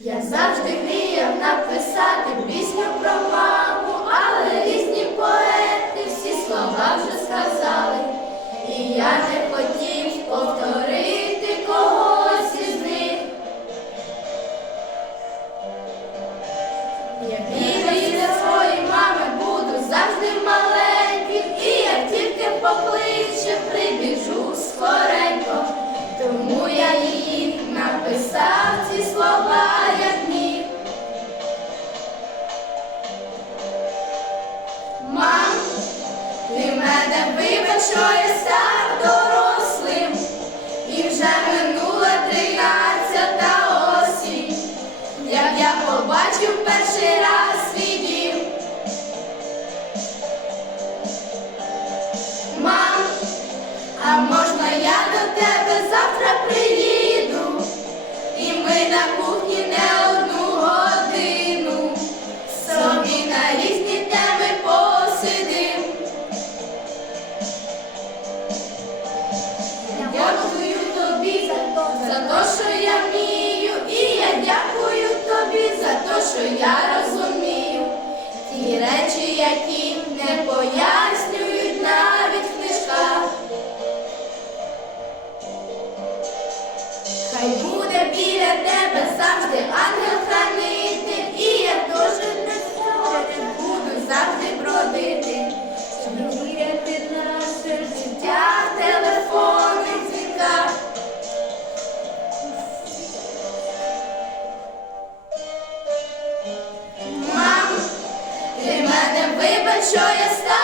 Я завжди мріяв написати пісню про маму. не вибачує став дорослим, і вже минула тринадцята осінь, як я побачив перший раз свій дім. А можна я до тебе завтра приїду, і ми на буде біля тебе завжди ангел-хранитель, і я дуже тебе буду завжди бродити, щоб віряти наше життя, телефони дзвінка. Мам, ти мене вибач, що я стала.